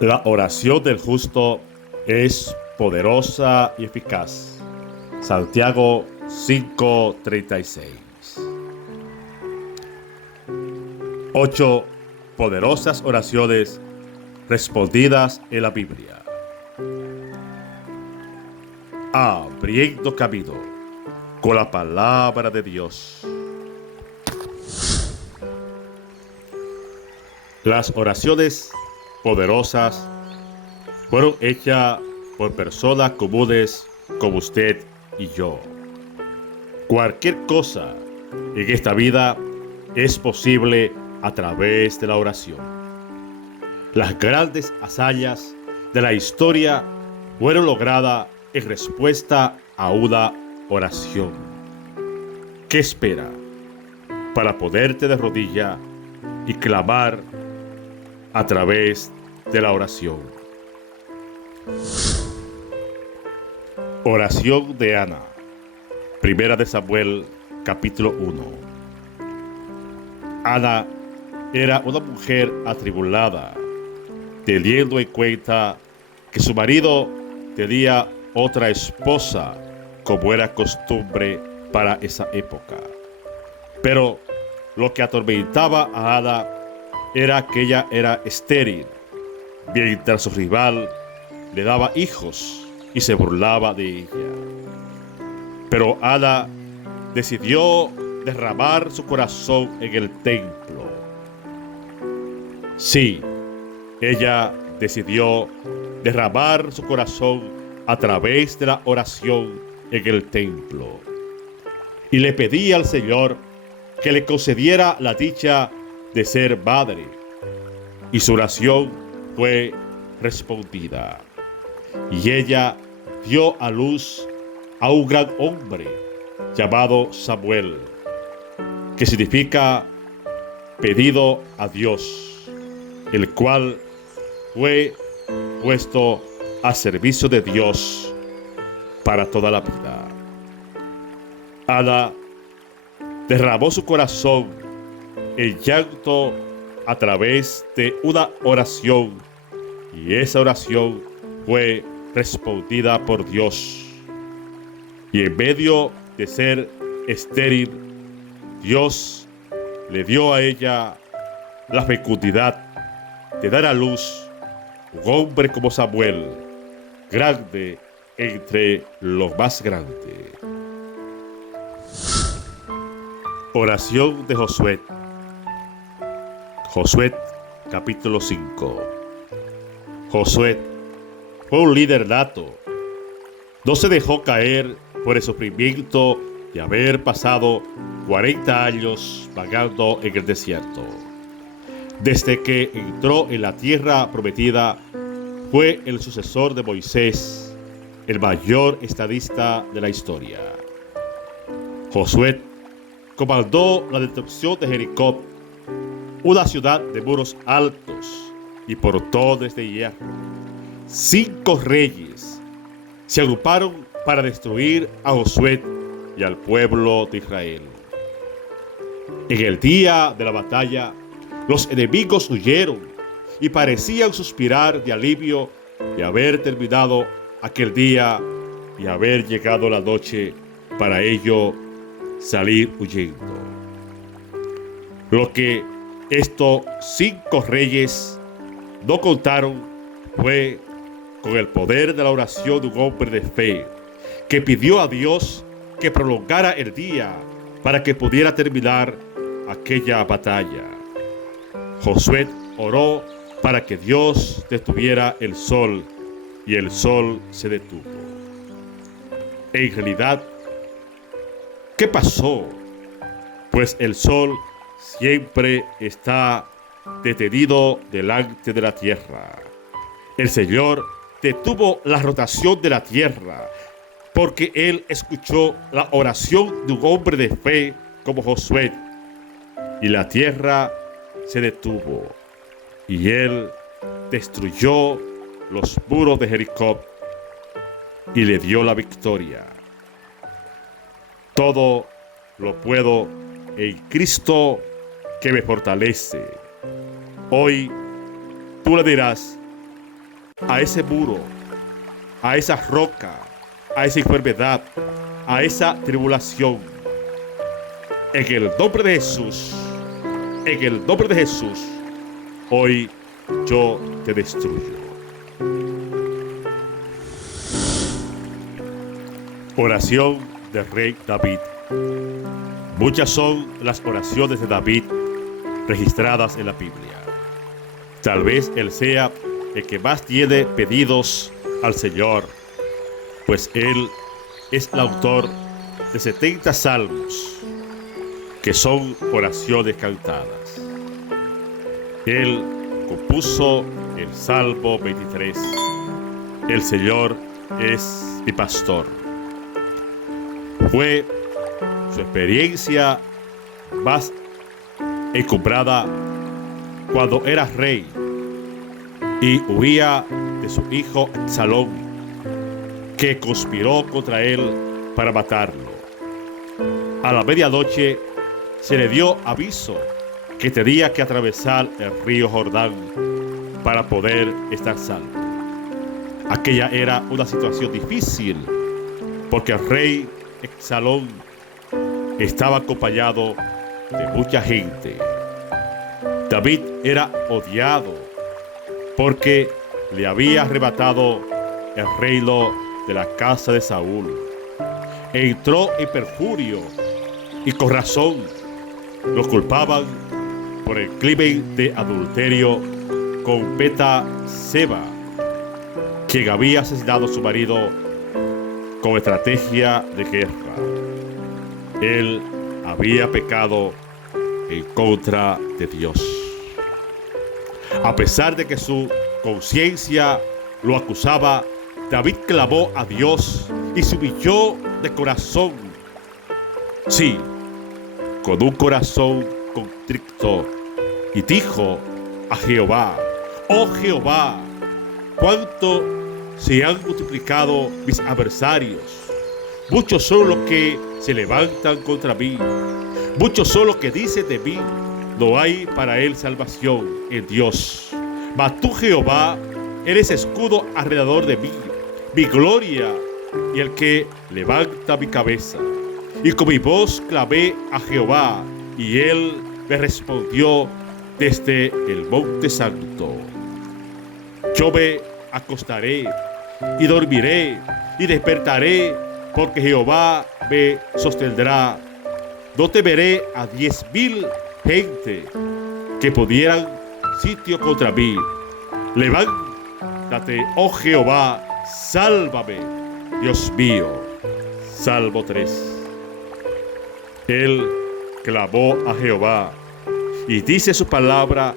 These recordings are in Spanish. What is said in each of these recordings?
La oración del justo es poderosa y eficaz. Santiago 5:36. 8 poderosas oraciones respondidas en la Biblia. Abriendo camino con la palabra de Dios. Las oraciones poderosas fueron hechas por personas comunes como usted y yo. Cualquier cosa en esta vida es posible a través de la oración. Las grandes hazañas de la historia fueron logradas en respuesta a una oración. ¿Qué espera para ponerte de rodillas y clamar a través de la oración? Oración de Ana. Primera de Samuel, capítulo 1. Ana era una mujer atribulada, teniendo en cuenta que su marido tenía otra esposa, como era costumbre para esa época. Pero lo que atormentaba a Ana era que ella era estéril, mientras su rival le daba hijos y se burlaba de ella. Pero Ana decidió derramar su corazón en el templo. Sí, ella decidió derramar su corazón a través de la oración en el templo. Y le pedía al Señor que le concediera la dicha de ser madre. Y su oración fue respondida. Y ella dio a luz a un gran hombre llamado Samuel, que significa pedido a Dios, el cual fue puesto a servicio de Dios para toda la vida. Ana derramó su corazón en llanto a través de una oración, y esa oración fue respondida por Dios. Y en medio de ser estéril, Dios le dio a ella la fecundidad de dar a luz un hombre como Samuel, grande entre los más grandes. Oración de Josué. Josué capítulo 5. Josué fue un líder nato. No se dejó caer por el sufrimiento de haber pasado 40 años vagando en el desierto. Desde que entró en la tierra prometida, fue el sucesor de Moisés, el mayor estadista de la historia. Josué comandó la destrucción de Jericó, una ciudad de muros altos y portones de hierro. 5 reyes se agruparon para destruir a Josué y al pueblo de Israel. En el día de la batalla, los enemigos huyeron y parecían suspirar de alivio de haber terminado aquel día y haber llegado la noche para ello salir huyendo. Lo que estos 5 reyes no contaron fue con el poder de la oración de un hombre de fe que pidió a Dios que prolongara el día para que pudiera terminar aquella batalla. Josué oró para que Dios detuviera el sol, y el sol se detuvo. En realidad, ¿qué pasó? Pues el sol siempre está detenido delante de la tierra. El Señor detuvo la rotación de la tierra porque Él escuchó la oración de un hombre de fe como Josué, y la tierra se detuvo, y Él destruyó los muros de Jericó y le dio la victoria. Todo lo puedo en Cristo que me fortalece. Hoy tú le dirás: a ese muro, a esa roca, a esa enfermedad, a esa tribulación. En el nombre de Jesús, en el nombre de Jesús, hoy yo te destruyo. Oración del rey David. Muchas son las oraciones de David registradas en la Biblia. Tal vez él sea el que más tiene pedidos al Señor, pues él es el autor de 70 salmos, que son oraciones cantadas. Él compuso el Salmo 23. El Señor es mi pastor. Fue su experiencia más encumbrada cuando era rey y huía de su hijo Absalón, que conspiró contra él para matarlo. A la medianoche se le dio aviso que tenía que atravesar el río Jordán para poder estar salvo. Aquella era una situación difícil, porque el rey Absalón estaba acompañado de mucha gente. David era odiado porque le había arrebatado el reino de la casa de Saúl. Entró en perjurio y con razón lo culpaban por el crimen de adulterio con Betseba, quien había asesinado a su marido con estrategia de guerra. Él había pecado en contra de Dios. A pesar de que su conciencia lo acusaba, David clamó a Dios y se humilló de corazón. Sí, con un corazón contrito, y dijo a Jehová: oh Jehová, cuánto se han multiplicado mis adversarios. Muchos son los que se levantan contra mí. Muchos son los que dicen de mí: no hay para él salvación en Dios. Mas tú, Jehová, eres escudo alrededor de mí, mi gloria y el que levanta mi cabeza. Y con mi voz clamé a Jehová, y él me respondió desde el monte santo. Yo me acostaré y dormiré y despertaré, porque Jehová me sostendrá. No temeré a 10,000 gente que pudieran sitio contra mí. Levántate, oh Jehová, sálvame, Dios mío. Salmo 3. Él clamó a Jehová y dice su palabra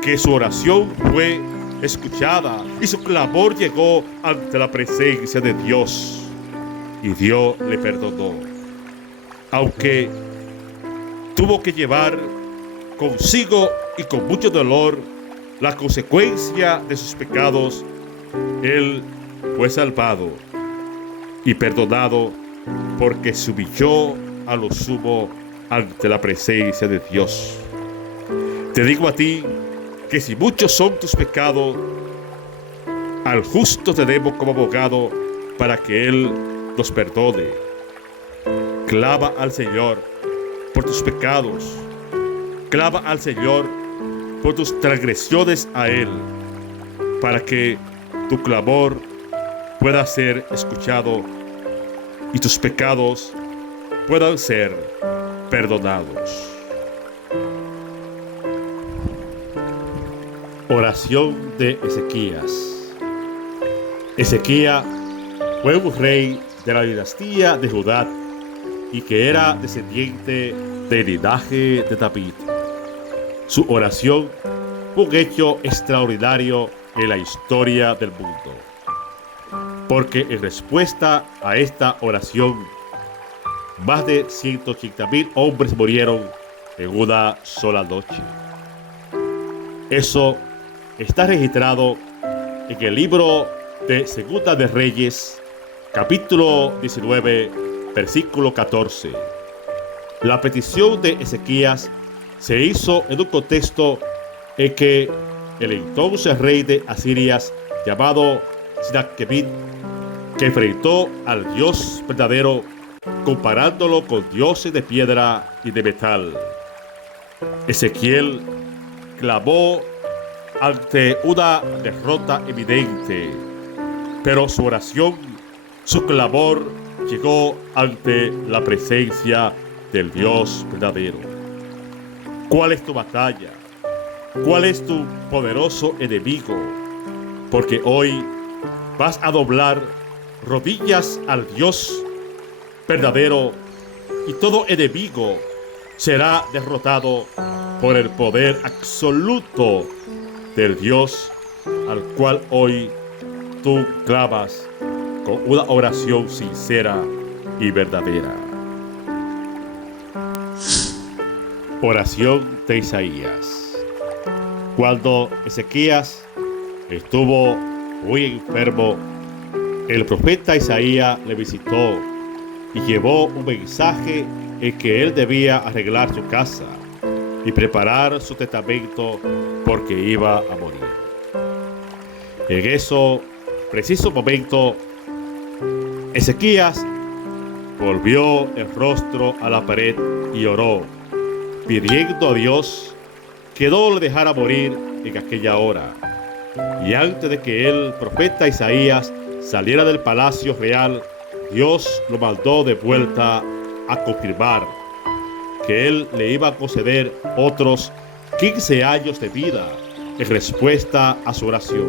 que su oración fue escuchada y su clamor llegó ante la presencia de Dios, y Dios le perdonó. Aunque tuvo que llevar consigo y con mucho dolor la consecuencia de sus pecados, él fue salvado y perdonado porque se humilló a lo sumo ante la presencia de Dios. Te digo a ti que si muchos son tus pecados, al justo tenemos como abogado para que él nos perdone. Clama al Señor por tus pecados. Clama al Señor por tus transgresiones a él, para que tu clamor pueda ser escuchado y tus pecados puedan ser perdonados. Oración de Ezequías. Ezequías fue un rey de la dinastía de Judá y que era descendiente del linaje de David. Su oración fue un hecho extraordinario en la historia del mundo, porque en respuesta a esta oración, más de 180,000 hombres murieron en una sola noche. Eso está registrado en el libro de Segunda de Reyes, capítulo 19, versículo 14. La petición de Ezequías se hizo en un contexto en que el entonces rey de Asiria llamado Sennacherib, que enfrentó al Dios verdadero, comparándolo con dioses de piedra y de metal. Ezequiel clamó ante una derrota evidente, pero su oración, su clamor, llegó ante la presencia del Dios verdadero. ¿Cuál es tu batalla? ¿Cuál es tu poderoso enemigo? Porque hoy vas a doblar rodillas al Dios verdadero y todo enemigo será derrotado por el poder absoluto del Dios al cual hoy tú clamas con una oración sincera y verdadera. Oración de Isaías. Cuando Ezequías estuvo muy enfermo, el profeta Isaías le visitó y llevó un mensaje en que él debía arreglar su casa y preparar su testamento porque iba a morir. En ese preciso momento, Ezequías volvió el rostro a la pared y oró, pidiendo a Dios que no le dejara morir en aquella hora. Y antes de que el profeta Isaías saliera del palacio real, Dios lo mandó de vuelta a confirmar que él le iba a conceder otros 15 años de vida en respuesta a su oración.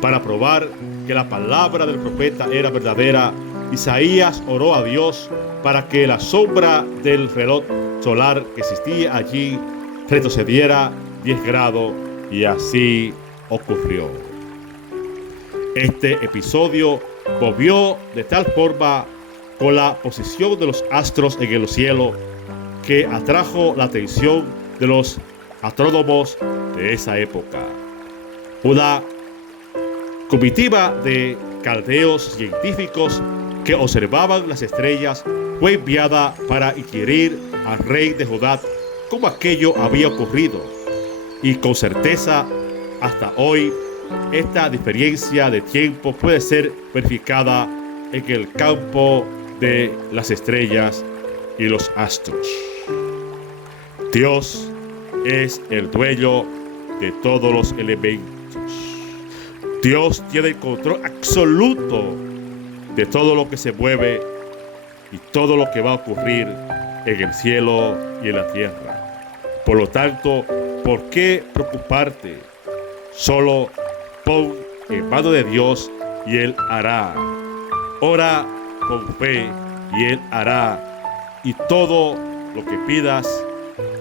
Para probar que la palabra del profeta era verdadera, Isaías oró a Dios para que la sombra del reloj solar que existía allí retrocediera 10 grados, y así ocurrió. Este episodio movió de tal forma con la posición de los astros en el cielo que atrajo la atención de los astrónomos de esa época. Una comitiva de caldeos científicos que observaban las estrellas fue enviada para inquirir al rey de Judá cómo aquello había ocurrido, y con certeza hasta hoy esta diferencia de tiempo puede ser verificada en el campo de las estrellas y los astros. Dios es el dueño de todos los elementos. Dios tiene el control absoluto de todo lo que se mueve y todo lo que va a ocurrir en el cielo y en la tierra. Por lo tanto, ¿por qué preocuparte? Solo pon en manos de Dios y Él hará. Ora con fe y Él hará. Y todo lo que pidas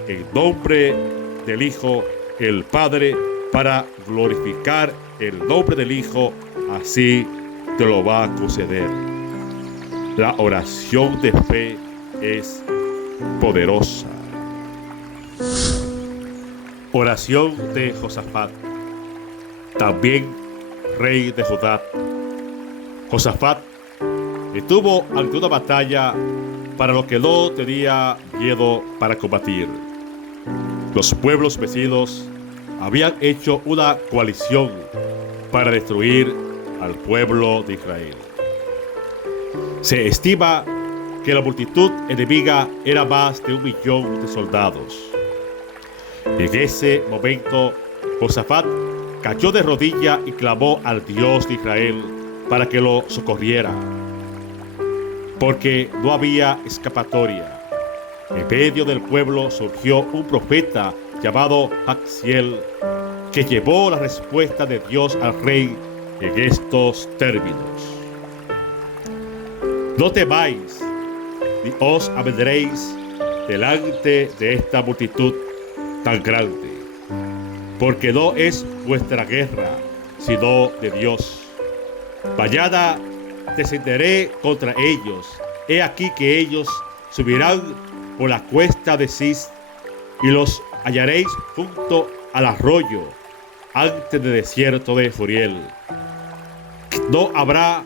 en nombre del Hijo, el Padre, para glorificar el nombre del Hijo, así te lo va a conceder. La oración de fe es poderosa. Oración de Josafat, también rey de Judá. Josafat estuvo ante una batalla para lo que no tenía miedo para combatir. Los pueblos vecinos habían hecho una coalición para destruir al pueblo de Israel. Se estima que la multitud enemiga era más de 1 millón de soldados. En ese momento, Josafat cayó de rodillas y clamó al Dios de Israel para que lo socorriera, porque no había escapatoria. En medio del pueblo surgió un profeta llamado Jacziel, que llevó la respuesta de Dios al rey en estos términos: no temáis, ni os amedréis delante de esta multitud tan grande, porque no es vuestra guerra, sino de Dios. Mañana descenderé contra ellos. He aquí que ellos subirán por la cuesta de Cis, y los hallaréis junto al arroyo, antes del desierto de Joriel. No habrá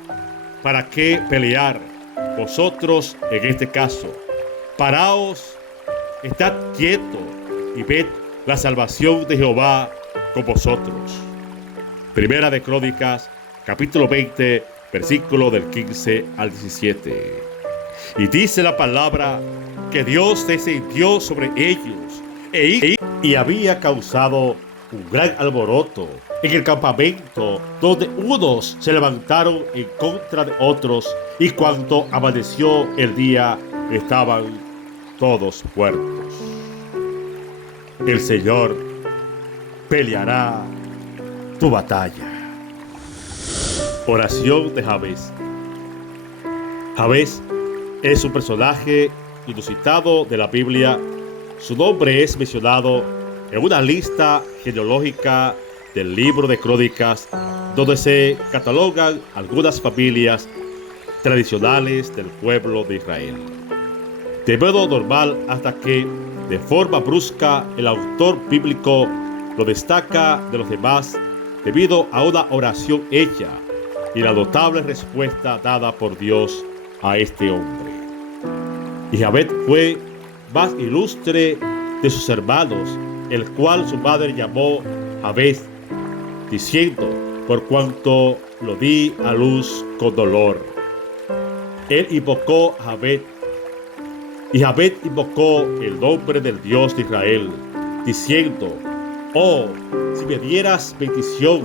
para qué pelear vosotros en este caso. Paraos, estad quietos y ved la salvación de Jehová con vosotros. Primera de Crónicas, capítulo 20, versículo del 15 al 17. Y dice la palabra que Dios descendió sobre ellos y había causado un gran alboroto en el campamento, donde unos se levantaron en contra de otros, y cuando amaneció el día estaban todos muertos. El Señor peleará tu batalla. Oración de Jabez. Jabez es un personaje inusitado de la Biblia. Su nombre es mencionado en una lista genealógica del libro de Crónicas, donde se catalogan algunas familias tradicionales del pueblo de Israel. De modo normal, hasta que de forma brusca el autor bíblico lo destaca de los demás debido a una oración hecha y la notable respuesta dada por Dios a este hombre. Y Jabez fue más ilustre de sus hermanos, el cual su madre llamó Jabez, diciendo: por cuanto lo di a luz con dolor. Él invocó a Jabez, y Jabez invocó el nombre del Dios de Israel, diciendo: oh, si me dieras bendición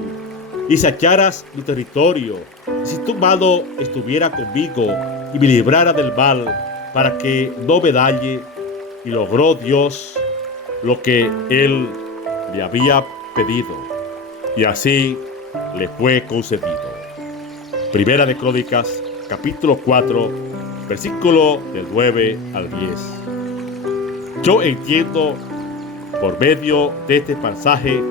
y saquearas mi territorio, y si tu mano estuviera conmigo y me librara del mal, para que no me dañe. Y logró Dios lo que él le había pedido, y así le fue concedido. Primera de Crónicas, capítulo 4, versículo del 9 al 10. Yo entiendo por medio de este pasaje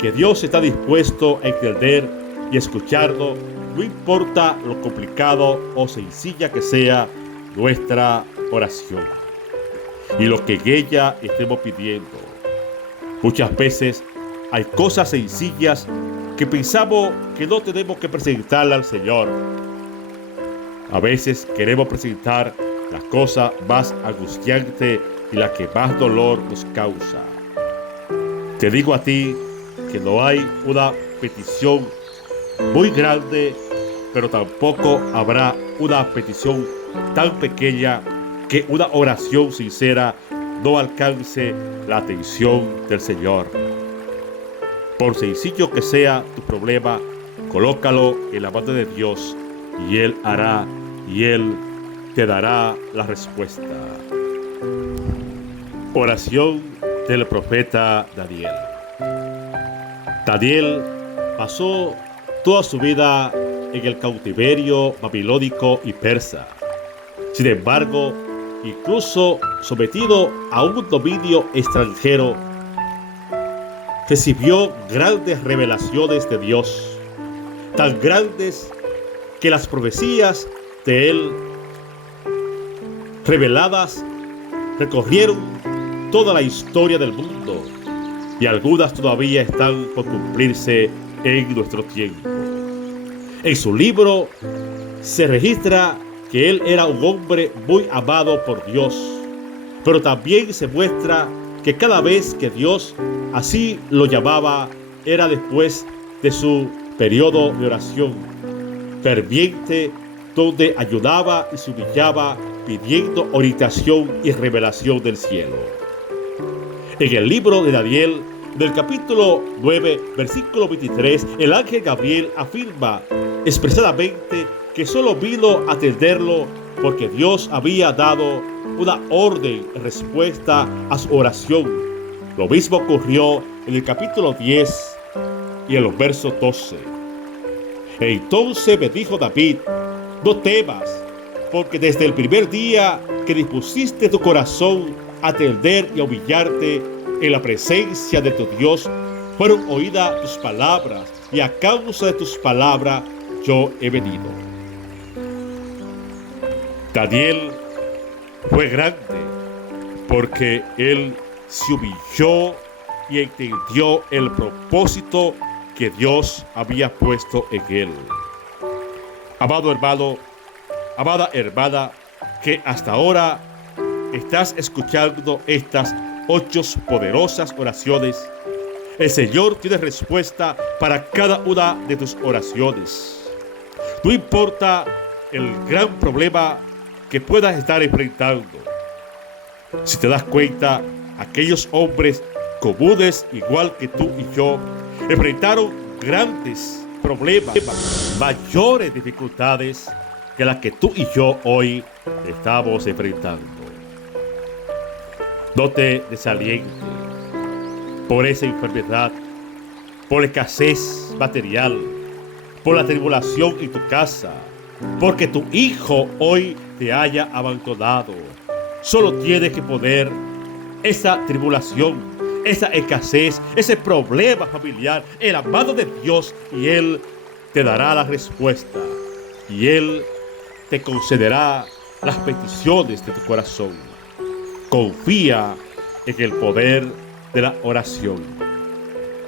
que Dios está dispuesto a entender y escucharlo, no importa lo complicado o sencilla que sea nuestra oración y lo que en ella estemos pidiendo. Muchas veces hay cosas sencillas que pensamos que no tenemos que presentarle al Señor. A veces queremos presentar las cosas más angustiantes y las que más dolor nos causa. Te digo a ti que no hay una petición muy grande, pero tampoco habrá una petición tan pequeña que una oración sincera no alcance la atención del Señor. Por sencillo que sea tu problema, colócalo en la mano de Dios y Él hará, y Él te dará la respuesta. Oración del profeta Daniel. Daniel pasó toda su vida en el cautiverio babilónico y persa. Sin embargo, incluso sometido a un dominio extranjero, recibió grandes revelaciones de Dios, tan grandes que las profecías de él reveladas recorrieron toda la historia del mundo, y algunas todavía están por cumplirse en nuestro tiempo. En su libro se registra que él era un hombre muy amado por Dios, pero también se muestra que cada vez que Dios así lo llamaba era después de su periodo de oración ferviente, donde ayunaba y se humillaba pidiendo orientación y revelación del cielo. En el libro de Daniel, del capítulo 9, versículo 23, el ángel Gabriel afirma expresadamente que solo vino a atenderlo porque Dios había dado una orden en respuesta a su oración. Lo mismo ocurrió en el capítulo 10 y en los versos 12. Entonces me dijo David: no temas, porque desde el primer día que dispusiste tu corazón a atender y a humillarte en la presencia de tu Dios, fueron oídas tus palabras, y a causa de tus palabras yo he venido. Daniel fue grande porque él se humilló y entendió el propósito que Dios había puesto en él. Amado hermano, amada hermana, que hasta ahora estás escuchando estas 8 poderosas oraciones, El Señor tiene respuesta para cada una de tus oraciones. No importa el gran problema que puedas estar enfrentando. Si te das cuenta, aquellos hombres comunes, igual que tú y yo, enfrentaron grandes problemas, mayores dificultades que las que tú y yo hoy estamos enfrentando. No te desalientes por esa enfermedad, por la escasez material, por la tribulación en tu casa, porque tu hijo hoy te haya abandonado. Solo tienes que poner esa tribulación, esa escasez, ese problema familiar en la mano de Dios y Él te dará la respuesta y Él te concederá las peticiones de tu corazón. Confía en el poder de la oración,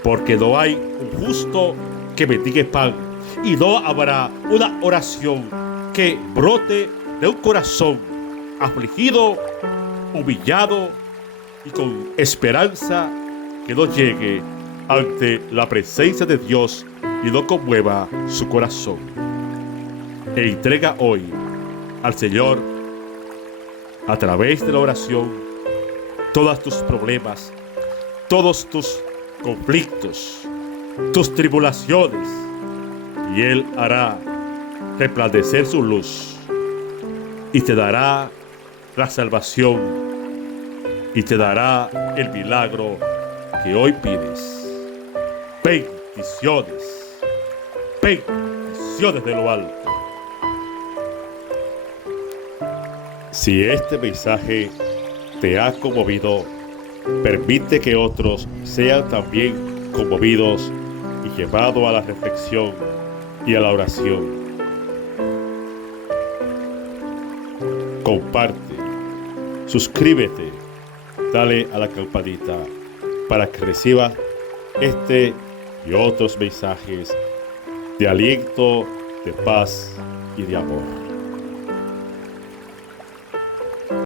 porque no hay un justo que mendigue pan y no habrá una oración que brote de un corazón afligido, humillado y con esperanza que no llegue ante la presencia de Dios y no conmueva su corazón. E entrega hoy al Señor, a través de la oración, todos tus problemas, todos tus conflictos, tus tribulaciones, y Él hará resplandecer su luz y te dará la salvación y te dará el milagro que hoy pides. Bendiciones, bendiciones de lo alto. Si este mensaje te ha conmovido, permite que otros sean también conmovidos y llevados a la reflexión y a la oración. Comparte, suscríbete, dale a la campanita para que recibas este y otros mensajes de aliento, de paz y de amor.